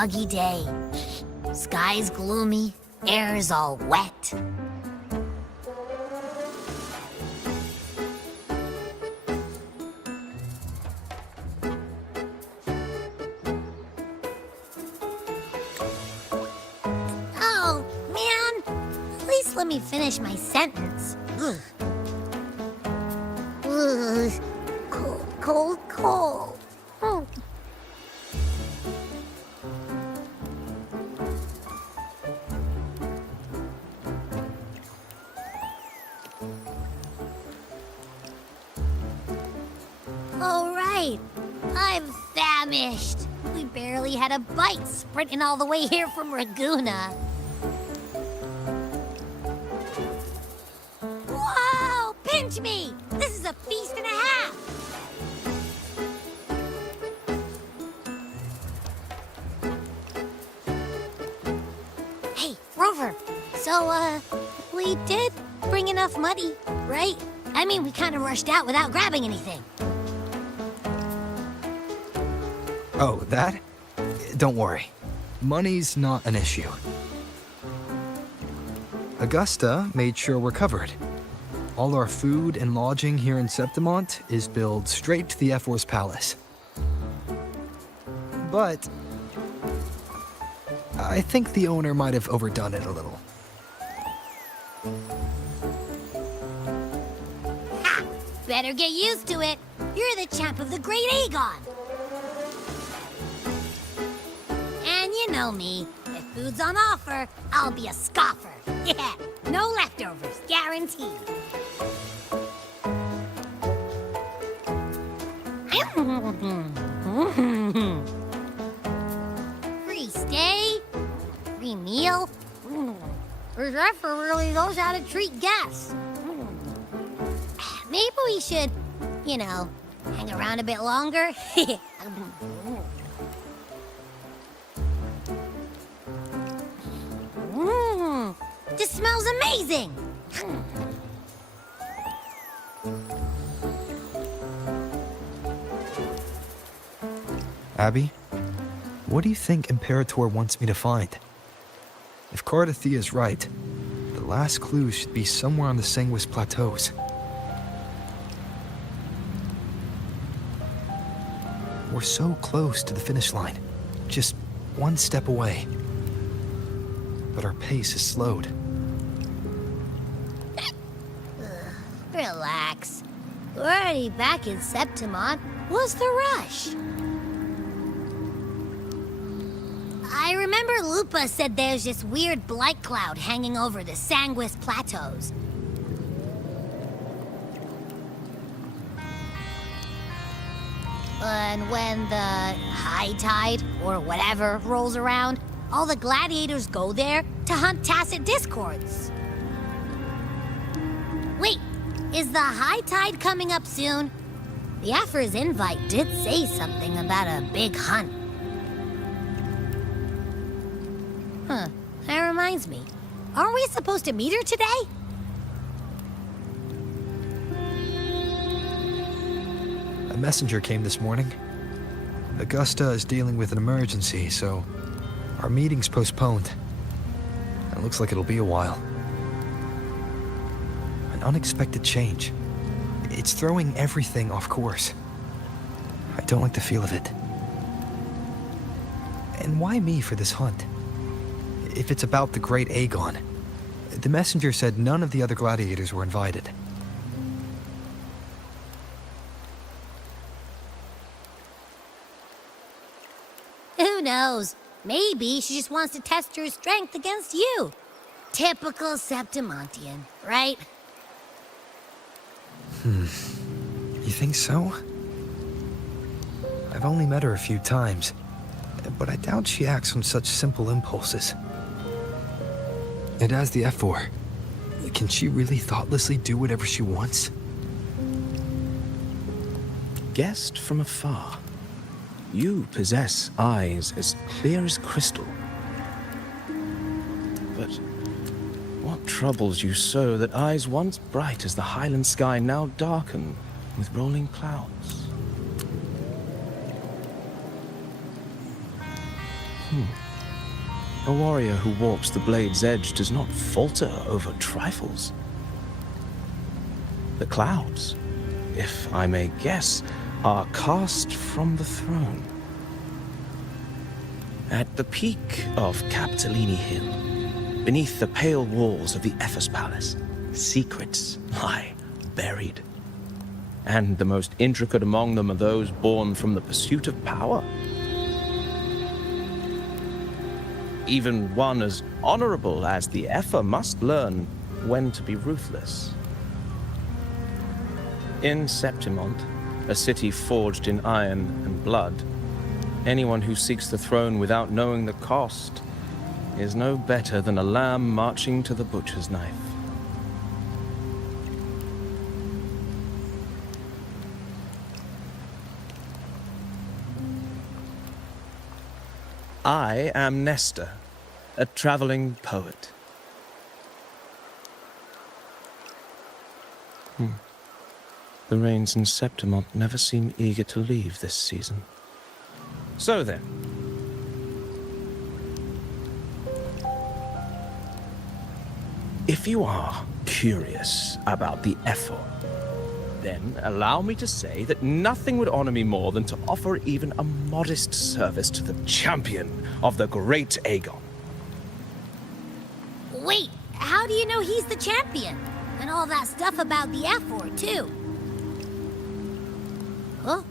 muggy day. Sky's gloomy, air's all wet. Oh, man. At least let me finish my sentence. Ugh. Ugh. Cold, cold, cold. Oh. All right. I'm famished. We barely had a bite sprinting all the way here from Ragusa. Whoa! Pinch me! This is a feast and a half! Hey, Rover. So, we did bring enough money, right? I mean, we kind of rushed out without grabbing anything. Oh, that? Don't worry. Money's not an issue. Augusta made sure we're covered. All our food and lodging here in Septimont is billed straight to the F4's palace. But I think the owner might have overdone it a little. Ha! Better get used to it. You're the champ of the Great Aegon. And you know me. If food's on offer, I'll be a scoffer. Yeah, no leftovers, guaranteed. Free stay, free meal. The chef really knows how to treat guests. Maybe we should, you know, hang around a bit longer. This smells amazing! Abby, what do you think Imperator wants me to find? If Cardathia's right, the last clue should be somewhere on the Sanguis Plateaus. We're so close to the finish line, just one step away. But our pace is slowed. Relax. We're already back in Septimont. What's the rush? I remember Lupa said there's this weird blight cloud hanging over the Sanguis Plateaus. And when the high tide, or whatever, rolls around, all the gladiators go there to hunt tacit discords. Wait, is the high tide coming up soon? The Afra's invite did say something about a big hunt. Huh, that reminds me. Aren't we supposed to meet her today? A messenger came this morning. Augusta is dealing with an emergency, so our meeting's postponed. It looks like it'll be a while. An unexpected change. It's throwing everything off course. I don't like the feel of it. And why me for this hunt? If it's about the Great Aegon, the messenger said none of the other gladiators were invited. Who knows? Maybe she just wants to test her strength against you. Typical Septimontian, right? You think so? I've only met her a few times, but I doubt she acts on such simple impulses. And as the F4, can she really thoughtlessly do whatever she wants? Guessed from afar, you possess eyes as clear as crystal. But what troubles you so that eyes once bright as the highland sky now darken with rolling clouds? A warrior who walks the blade's edge does not falter over trifles. The clouds, if I may guess, are cast from the throne. At the peak of Capitolini Hill, beneath the pale walls of the Ephes Palace, secrets lie buried. And the most intricate among them are those born from the pursuit of power. Even one as honorable as the Epher must learn when to be ruthless. In Septimont, a city forged in iron and blood, anyone who seeks the throne without knowing the cost is no better than a lamb marching to the butcher's knife. I am Nestor, a traveling poet. The rains in Septimont never seem eager to leave this season. So then, if you are curious about the Epher, then allow me to say that nothing would honor me more than to offer even a modest service to the champion of the great Aegon. Wait, how do you know he's the champion? And all that stuff about the F-word, too. Huh?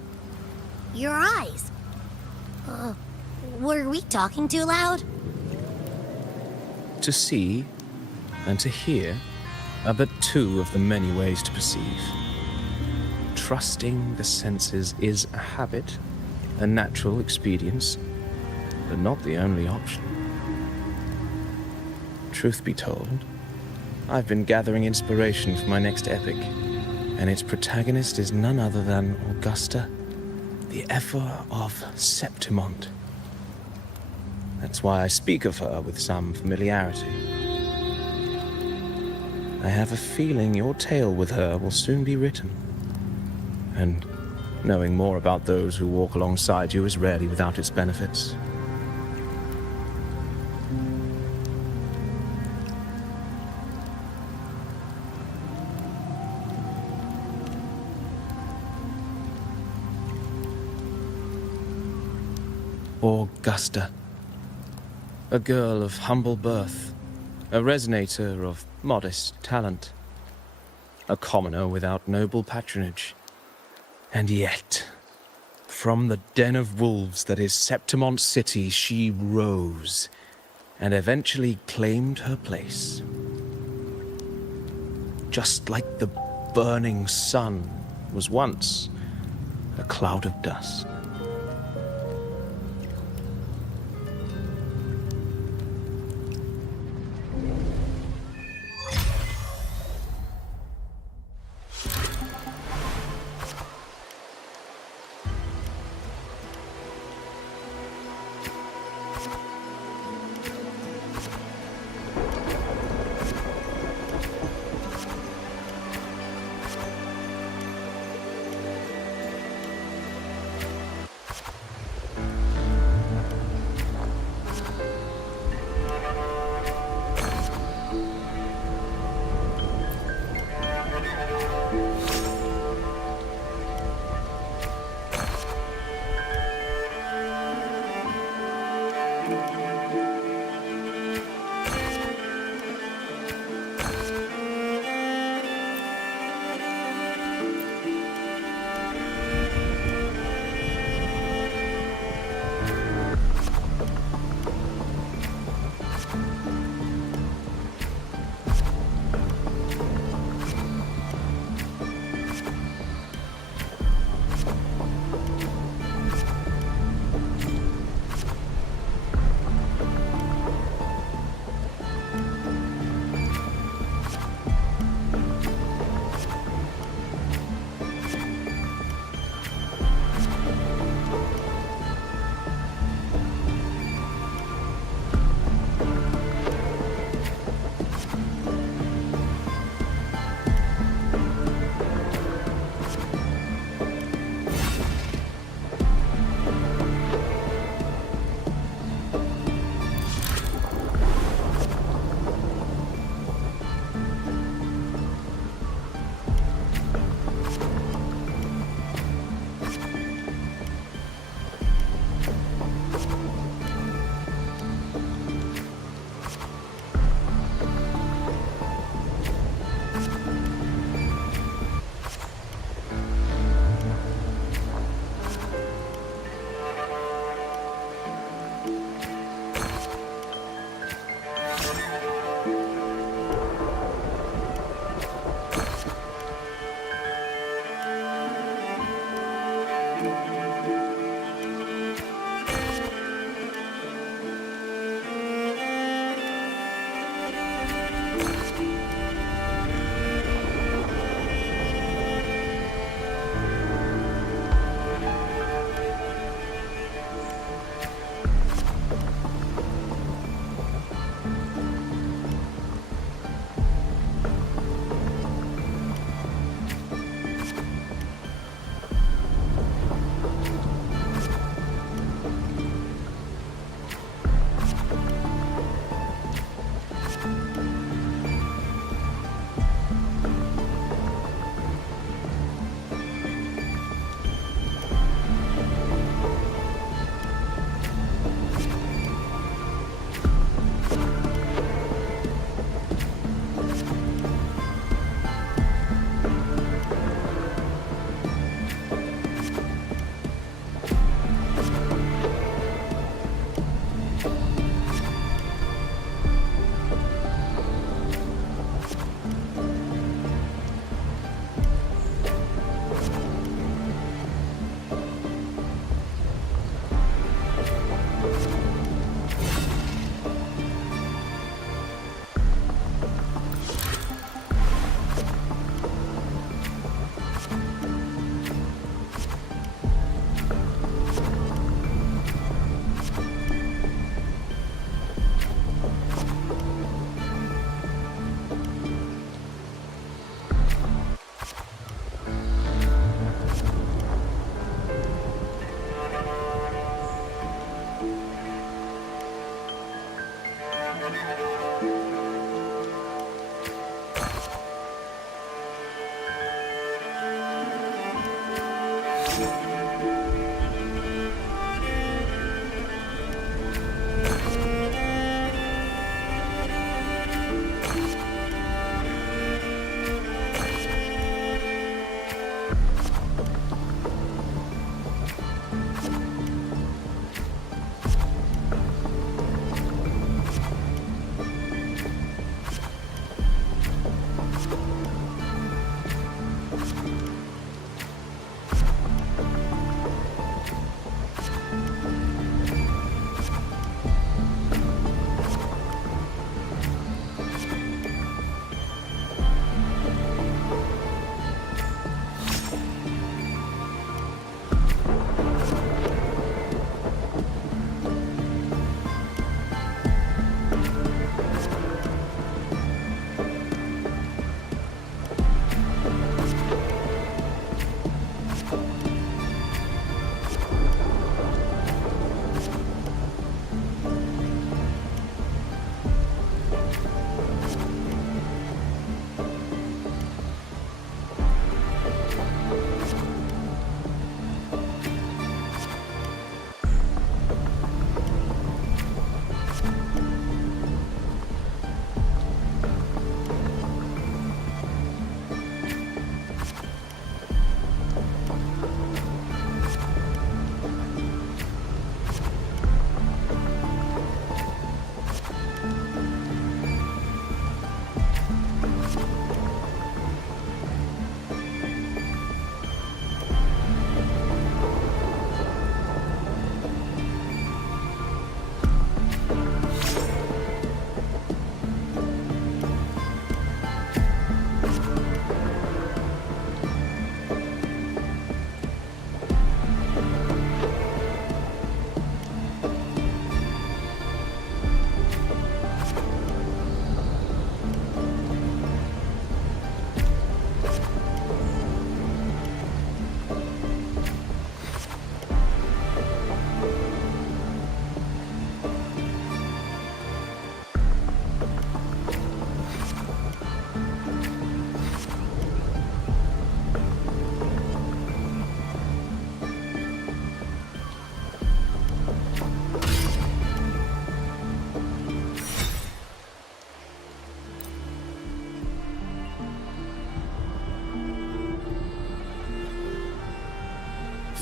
Your eyes. Were we talking too loud? To see and to hear are but two of the many ways to perceive. Trusting the senses is a habit, a natural expedience, but not the only option. Truth be told, I've been gathering inspiration for my next epic, and its protagonist is none other than Augusta, the Epher of Septimont. That's why I speak of her with some familiarity. I have a feeling your tale with her will soon be written. And knowing more about those who walk alongside you is rarely without its benefits. Augusta, a girl of humble birth, a resonator of modest talent, a commoner without noble patronage. And yet, from the den of wolves that is Septimont City, she rose and eventually claimed her place. Just like the burning sun was once a cloud of dust.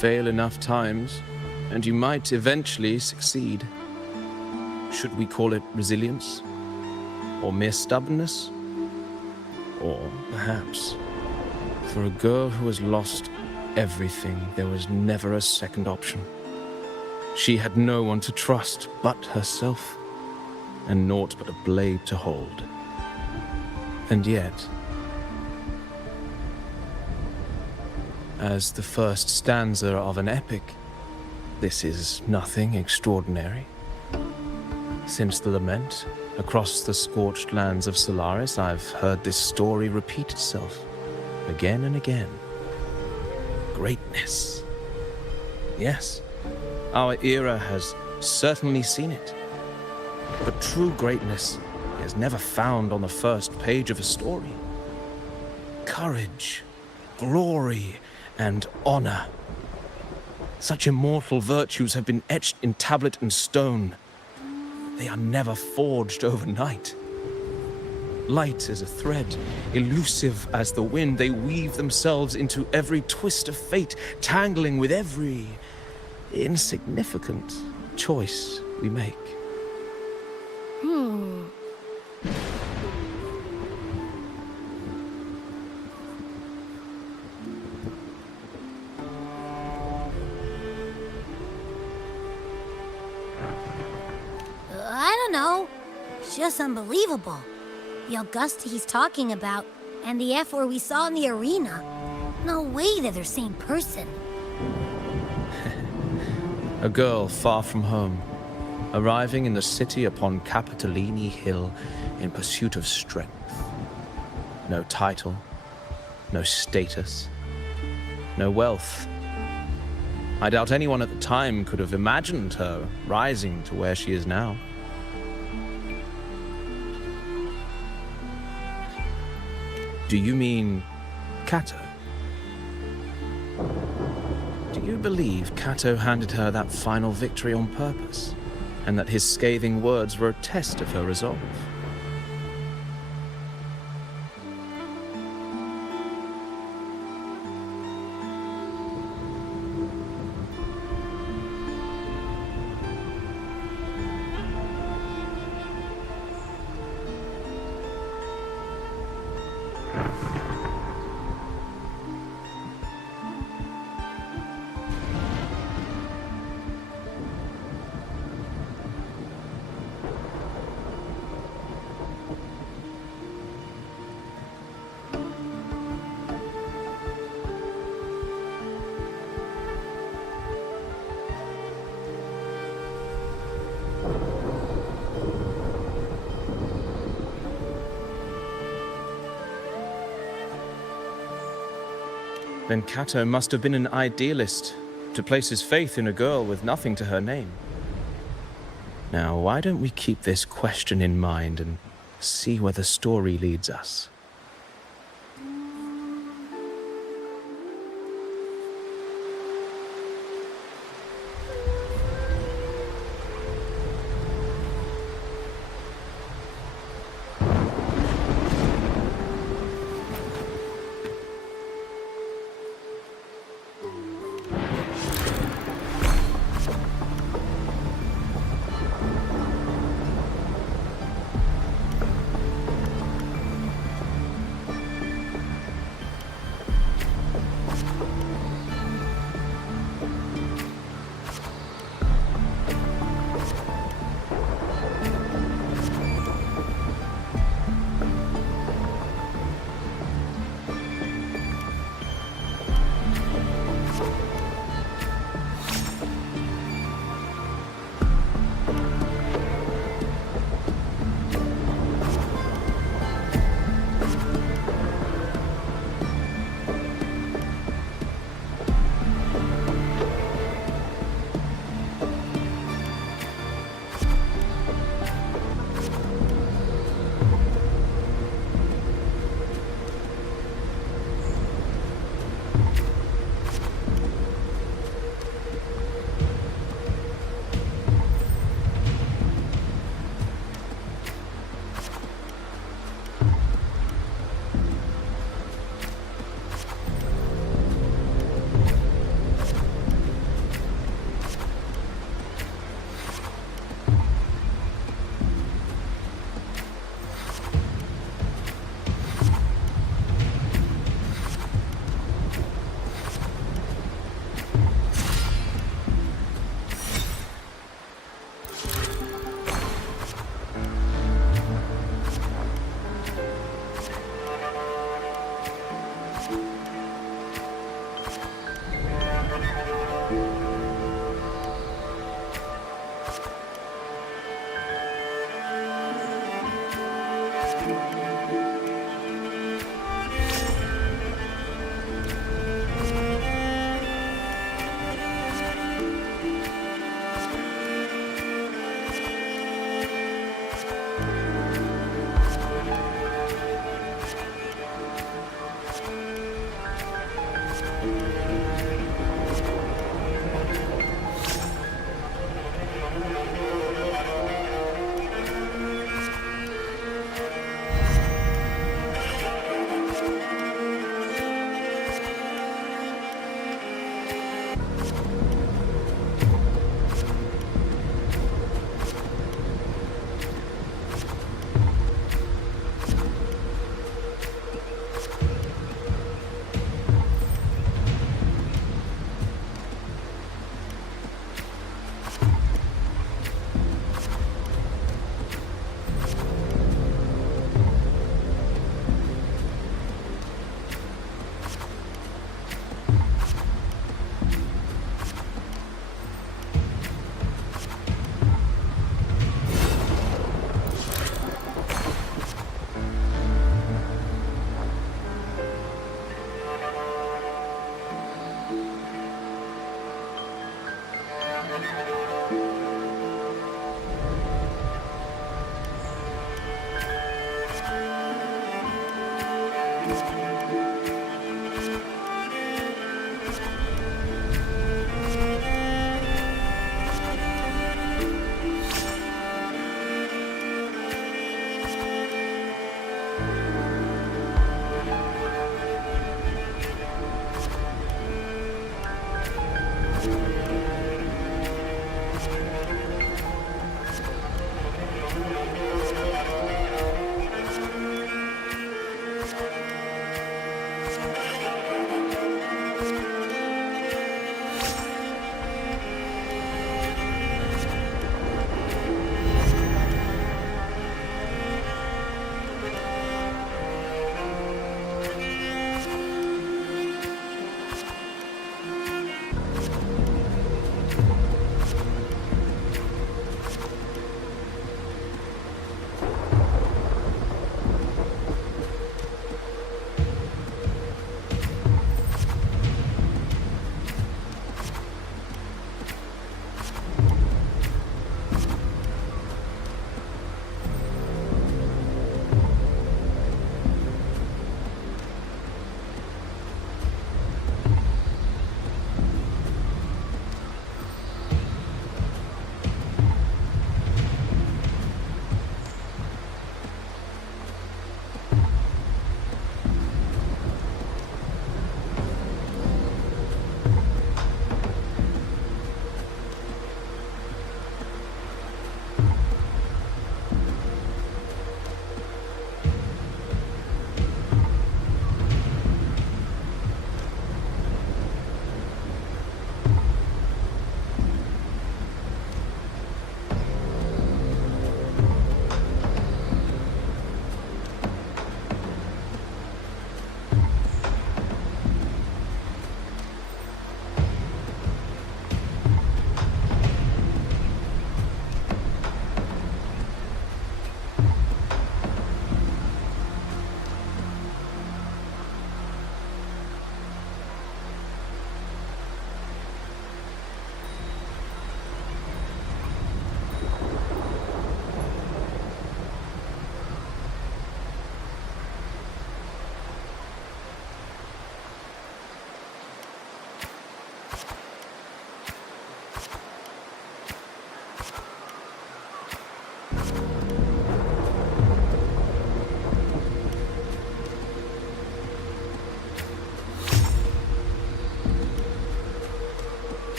Fail enough times, and you might eventually succeed. Should we call it resilience? Or mere stubbornness? Or perhaps, for a girl who has lost everything, there was never a second option. She had no one to trust but herself, and naught but a blade to hold. And yet, as the first stanza of an epic, this is nothing extraordinary. Since the lament, across the scorched lands of Solaris, I've heard this story repeat itself, again and again. Greatness. Yes, our era has certainly seen it. But true greatness is never found on the first page of a story. Courage, glory, and honor. Such immortal virtues have been etched in tablet and stone. They are never forged overnight. Light as a thread, elusive as the wind, they weave themselves into every twist of fate, tangling with every insignificant choice we make. I don't know. It's just unbelievable. The Augusta he's talking about, and the F-word we saw in the arena. No way they're the same person. A girl far from home, arriving in the city upon Capitolini Hill in pursuit of strength. No title, no status, no wealth. I doubt anyone at the time could have imagined her rising to where she is now. Do you mean Cato? Do you believe Cato handed her that final victory on purpose, and that his scathing words were a test of her resolve? Then Cato must have been an idealist, to place his faith in a girl with nothing to her name. Now, why don't we keep this question in mind and see where the story leads us?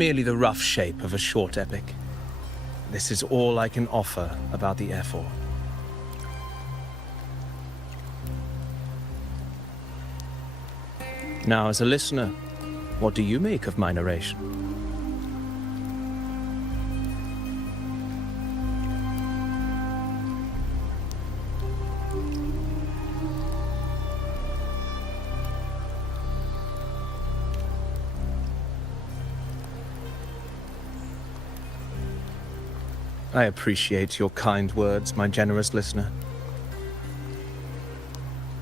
merely the rough shape of a short epic. This is all I can offer about the F4. Now, as a listener, what do you make of my narration? I appreciate your kind words, my generous listener.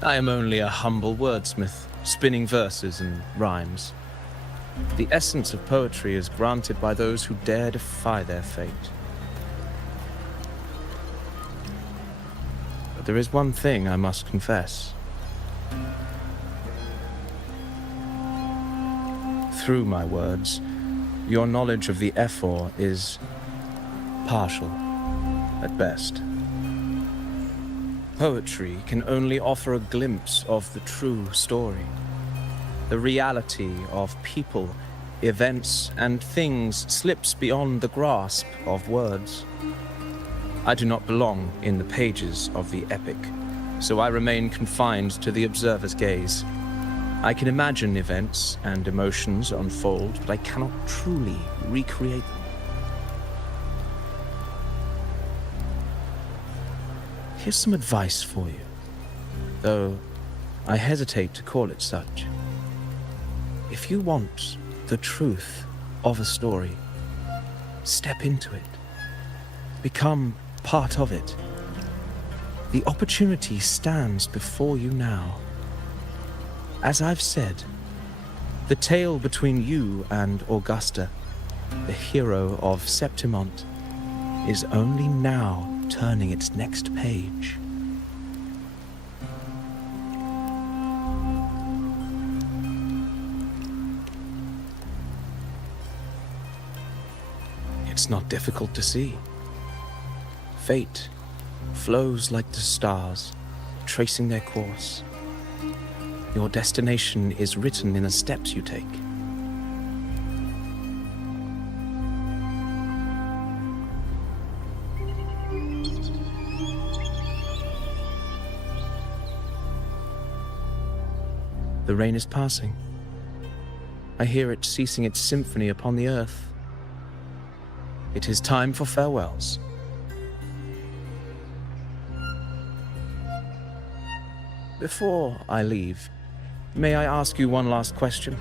I am only a humble wordsmith, spinning verses and rhymes. The essence of poetry is granted by those who dare defy their fate. But there is one thing I must confess. Through my words, your knowledge of the F4 is partial, at best. Poetry can only offer a glimpse of the true story, the reality of people, events, and things slips beyond the grasp of words. I do not belong in the pages of the epic, so I remain confined to the observer's gaze. I can imagine events and emotions unfold, but I cannot truly recreate them. Here's some advice for you, though I hesitate to call it such. If you want the truth of a story, step into it. Become part of it. The opportunity stands before you now. As I've said, the tale between you and Augusta, the hero of Septimont, is only now turning its next page. It's not difficult to see. Fate flows like the stars, tracing their course. Your destination is written in the steps you take. The rain is passing. I hear it ceasing its symphony upon the earth. It is time for farewells. Before I leave, may I ask you one last question?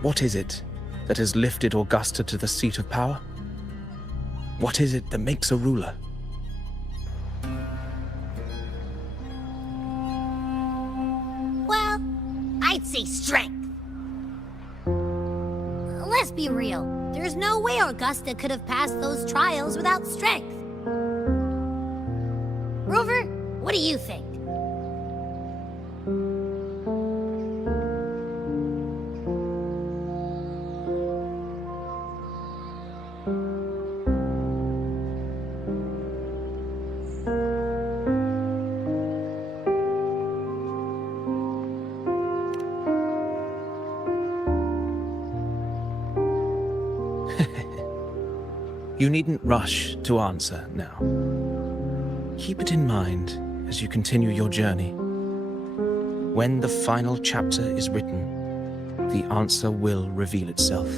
What is it that has lifted Augusta to the seat of power? What is it that makes a ruler? I'd say strength. Let's be real. There's no way Augusta could have passed those trials without strength. Rover, what do you think? You needn't rush to answer now. Keep it in mind as you continue your journey. When the final chapter is written, the answer will reveal itself.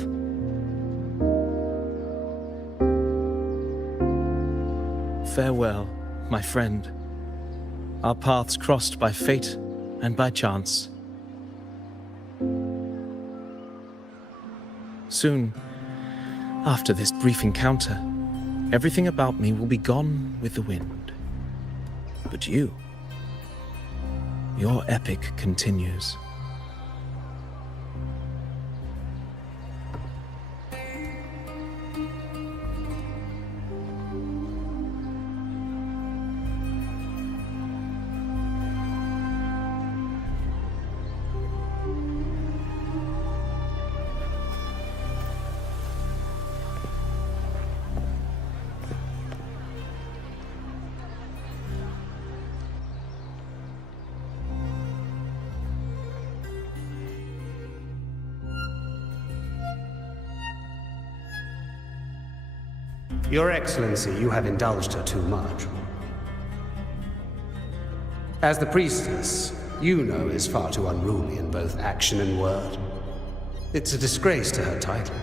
Farewell, my friend. Our paths crossed by fate and by chance. Soon, after this brief encounter, everything about me will be gone with the wind. But you, your epic continues. Your Excellency, you have indulged her too much. As the priestess, Yuno is far too unruly in both action and word. It's a disgrace to her title.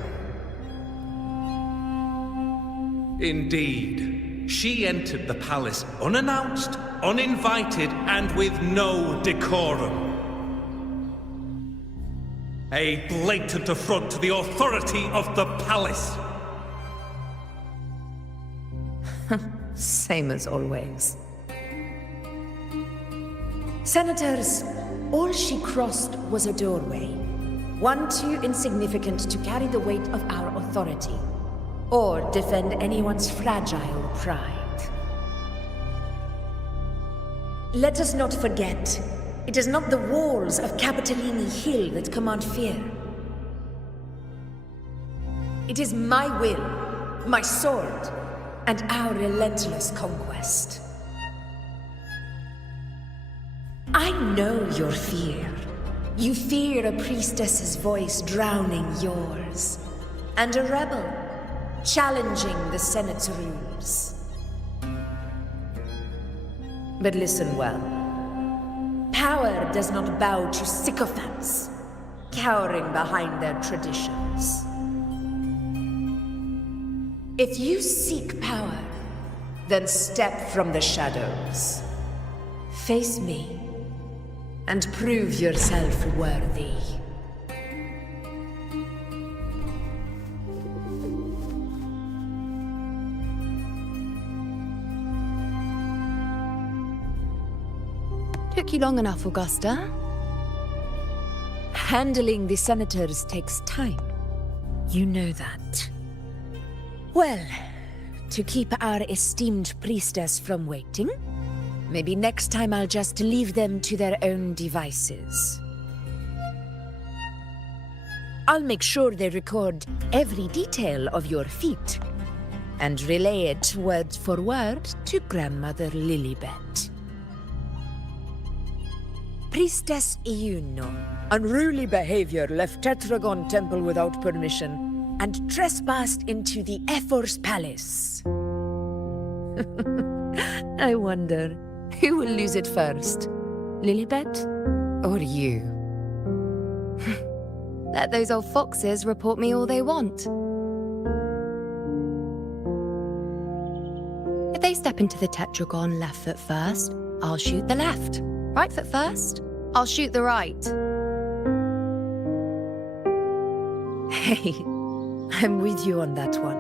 Indeed. She entered the palace unannounced, uninvited, and with no decorum. A blatant affront to the authority of the palace. Same as always. Senators, all she crossed was a doorway. One too insignificant to carry the weight of our authority, or defend anyone's fragile pride. Let us not forget, it is not the walls of Capitolini Hill that command fear. It is my will, my sword, and our relentless conquest. I know your fear. You fear a priestess's voice drowning yours, and a rebel challenging the Senate's rules. But listen well. Power does not bow to sycophants, cowering behind their traditions. If you seek power, then step from the shadows. Face me, and prove yourself worthy. Took you long enough, Augusta. Handling the senators takes time. You know that. Well, to keep our esteemed priestess from waiting, maybe next time I'll just leave them to their own devices. I'll make sure they record every detail of your feat, and relay it word for word to Grandmother Lilibet. Priestess Iuno. Unruly behavior left Tetragon Temple without permission, and trespassed into the Ephor's palace. I wonder, who will lose it first? Lilibet or you? Let those old foxes report me all they want. If they step into the tetragon left foot first, I'll shoot the left. Right foot first, I'll shoot the right. Hey, I'm with you on that one.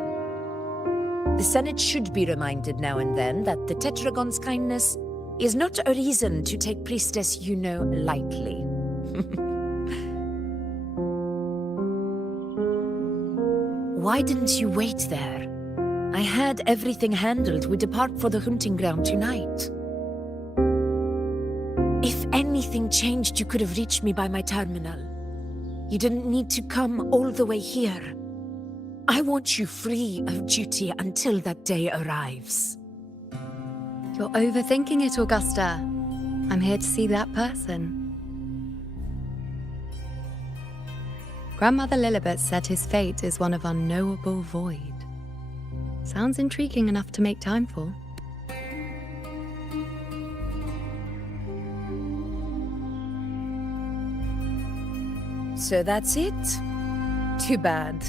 The Senate should be reminded now and then that the Tetragon's kindness is not a reason to take Priestess Yuno lightly. Why didn't you wait there? I had everything handled. We depart for the hunting ground tonight. If anything changed, you could have reached me by my terminal. You didn't need to come all the way here. I want you free of duty until that day arrives. You're overthinking it, Augusta. I'm here to see that person. Grandmother Lilibet said his fate is one of unknowable void. Sounds intriguing enough to make time for. So that's it? Too bad.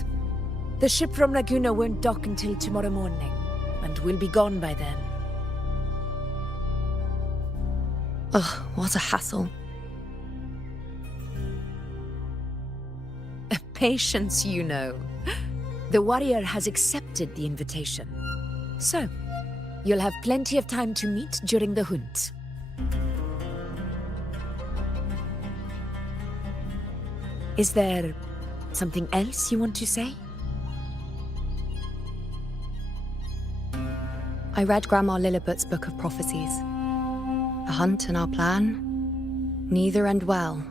The ship from Laguna won't dock until tomorrow morning, and we'll be gone by then. Ugh, what a hassle. Patience, you know. The warrior has accepted the invitation. So, you'll have plenty of time to meet during the hunt. Is there something else you want to say? I read Grandma Lilibet's book of prophecies. The hunt and our plan, neither end well.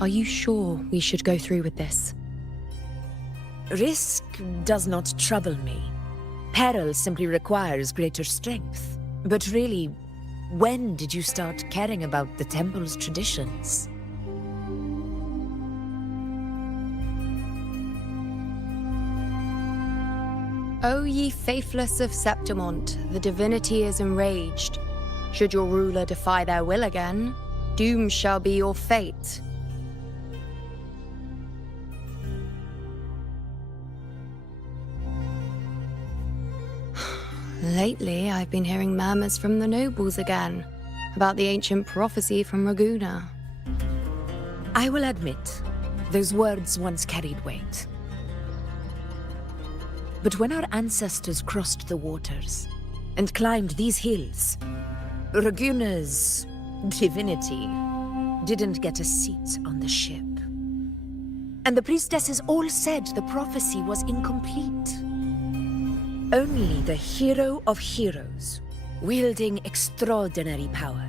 Are you sure we should go through with this? Risk does not trouble me. Peril simply requires greater strength. But really, when did you start caring about the temple's traditions? O ye faithless of Septimont, the divinity is enraged. Should your ruler defy their will again, doom shall be your fate. Lately, I've been hearing murmurs from the nobles again, about the ancient prophecy from Raguna. I will admit, those words once carried weight. But when our ancestors crossed the waters and climbed these hills, Raguna's divinity didn't get a seat on the ship. And the priestesses all said the prophecy was incomplete. Only the hero of heroes, wielding extraordinary power,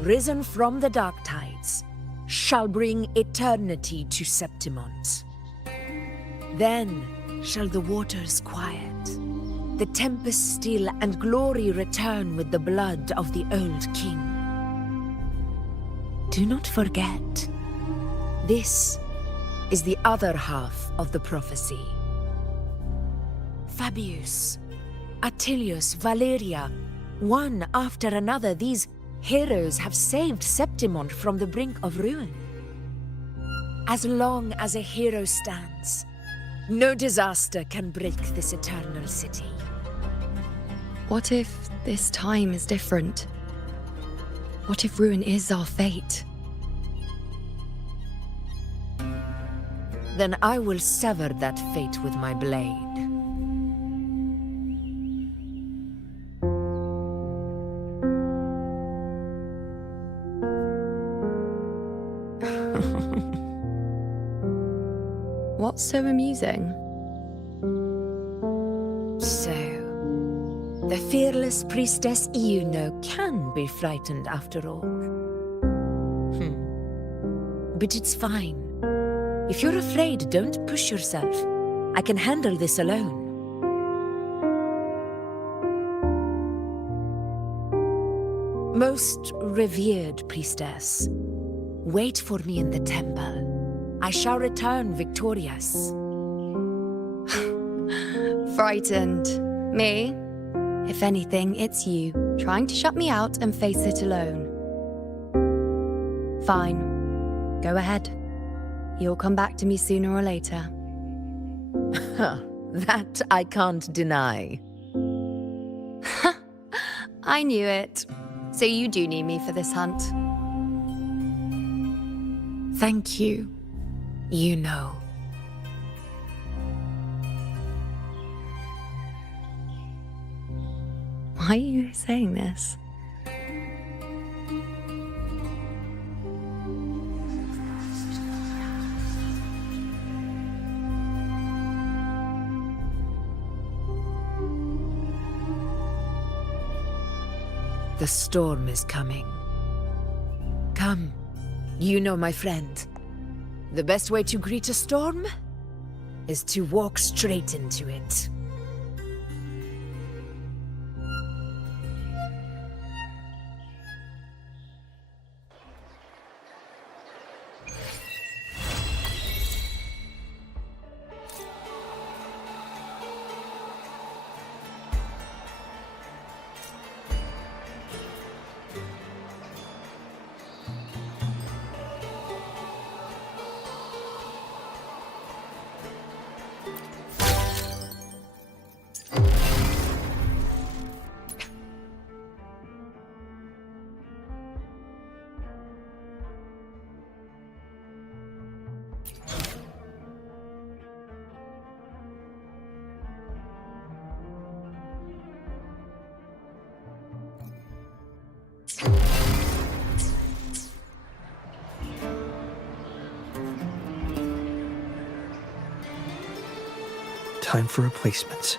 risen from the dark tides, shall bring eternity to Septimont. Then shall the waters quiet, the tempest still, and glory return with the blood of the old king. Do not forget, this is the other half of the prophecy. Fabius, Attilius, Valeria, one after another, these heroes have saved Septimont from the brink of ruin. As long as a hero stands, no disaster can break this eternal city. What if this time is different? What if ruin is our fate? Then I will sever that fate with my blade. What's so amusing? So, the fearless priestess Iuno can be frightened after all. But it's fine. If you're afraid, don't push yourself. I can handle this alone. Most revered priestess, wait for me in the temple. I shall return victorious. Frightened. Me? If anything, it's you, trying to shut me out and face it alone. Fine. Go ahead. You'll come back to me sooner or later. That I can't deny. I knew it. So you do need me for this hunt. Thank you. You know. Why are you saying this? The storm is coming. Come, you know my friend. The best way to greet a storm is to walk straight into it. Time for replacements.